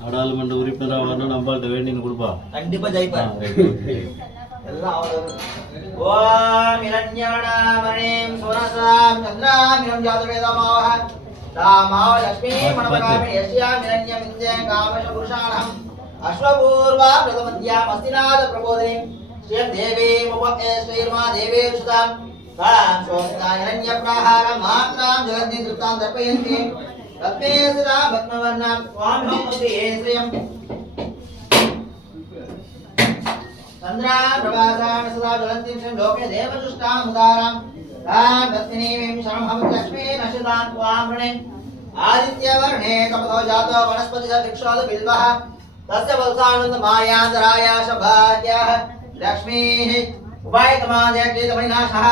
நாடாளுமன்ற உறுப்பினராக வரணும் நம்மள்ட்ட வேண்டின்னு கொடுப்பா. கண்டிப்பா ஜெயிப்பா. ஓம் இளஞானாமணேம் சுரசாம் சந்திராமிரம் ஜாதுவேதமாவஹ ராமாவ லக்ஷ்மீ மணமகாமி யஸ்யாம் இளஞம் இந்தே தேவே சுதாம். तान्योस्तारण्यप्रहारमात्रां जगन्ति कृतां तर्पयन्ति। तप्ते सदा पद्मवर्णां स्वामिनोपि श्रियं चन्द्राप्रभासां सदा ज्वलन्तीं लोके देवदृष्टां उदारां। तां पत्नीं शरणमहमलक्ष्मी नशदां त्वामृणे आदित्यवर्णे तपतो जातो वनस्पतिः वृक्षादबिल्वः तस्य वल्सानन्दमायान्तराया शभाग्यः लक्ष्मीः उपायतमादयक्रीतमणिनाशः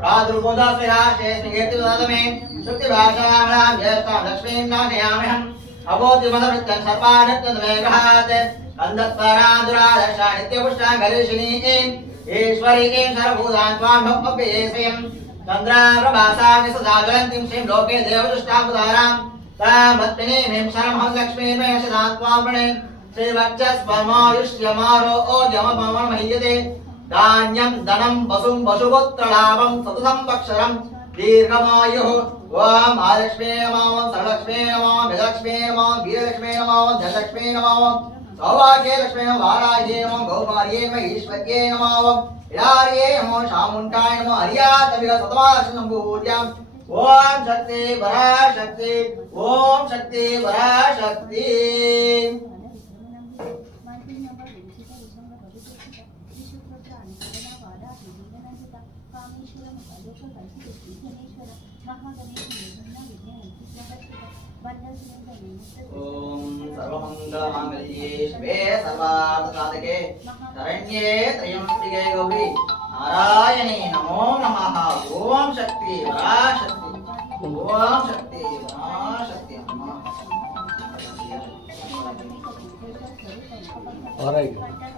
प्रादुर्बोधास्मिराशे स्निगेतिवदमे शुक्तिभाषाणां ज्येष्ठां लक्ष्मीं नाशयाम्यहम् अबोधिमदवृत्तं सर्वानत्यन्वेगहात् कन्दत्परादुरादर्शा नित्यपुष्टा गलिशिनीम् ईश्वरीम् सर्वभूतान् त्वां भक्पप्येषयम् चन्द्राप्रभासामि सदा ज्वलन्तीं श्रीं लोके देवदुष्टामुदाराम् तामत्मिनीमीं शरमहं लक्ष्मीर्मे सदा त्वां वृणे श्रीवक्षस्वमायुष्यमारो ओजममहीयते धान्यं धनं वसुं वसुपुत्रलाभं सतसंवत्सरं दीर्घमायुः। ॐ महालक्ष्मी नमः सरलक्ष्मी नमः विलक्ष्मी नमः वीरलक्ष्मी नमः धनलक्ष्मी नमः सौभाग्ये लक्ष्मी नमः वाराह्ये नमः गौमार्ये नमः ईश्वर्ये नमः हिरार्ये नमः शक्ति शक्ति गौरी नारायणे नमो नमः ॐ शक्ति शक्ति पराशक्ति ॐ श्यामलाय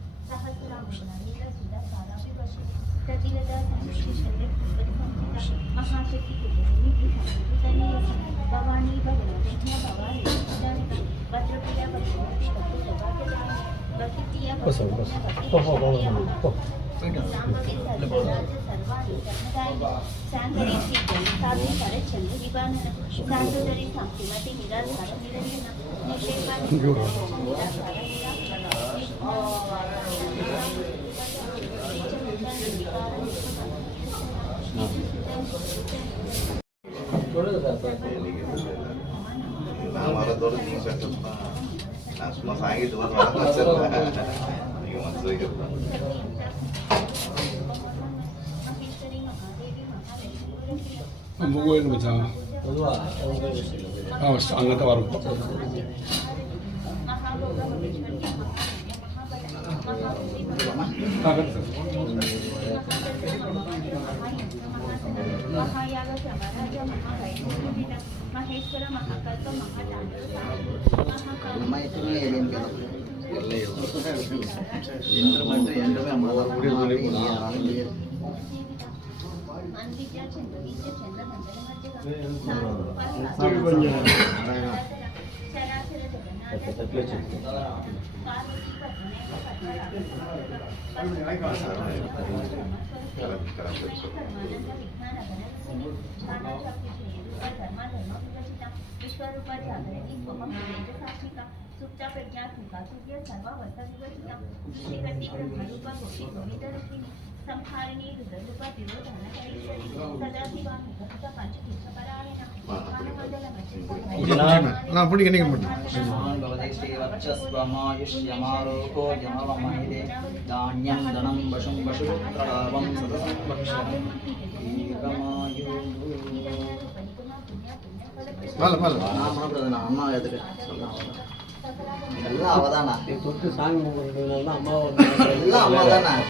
बस बस। हो हो हो हो। निराधार निरंजन निषेपा निराधार मला दोन तीन शकत ना सांगितलं पण मला लक्षात మొగోయిన మచా అంగత వారు महायाग समाराज महावैभवविद महेश्वर महाकल्प महादांड महाकल्प यंत्र यंत्र में हमारा पूरे पूरे बुला सुप्ता प्रज्ञा सुखासुर्य सर्वा वर्ता विवर्जिता श्रीकटी ब्रह्मरूपा गोपी गोविंदरश्मी संहारिणी रुद्ररूपा विरोधानकरीश्वरी सदाशिवा मुखता पंचतीर्थपरायण मानमंडल நான் பிடிக்க நிற்க மாட்டேன் श्रीमान् भवते श्रीवक्षस्वमायुष्यमारोको यमवमहिते धान्यं धनं वशं वशुपुत्रलाभं सततं भक्ष्यति दीर्घमायुः மேலே மேலே நான் பண்ணப்படுறது நான் அம்மா எதுக்கு எல்லாம் அவதானா தொட்டு சாமி கும்பிடுறதுனால தான் அம்மாவை எல்லாம் அம்மா தானே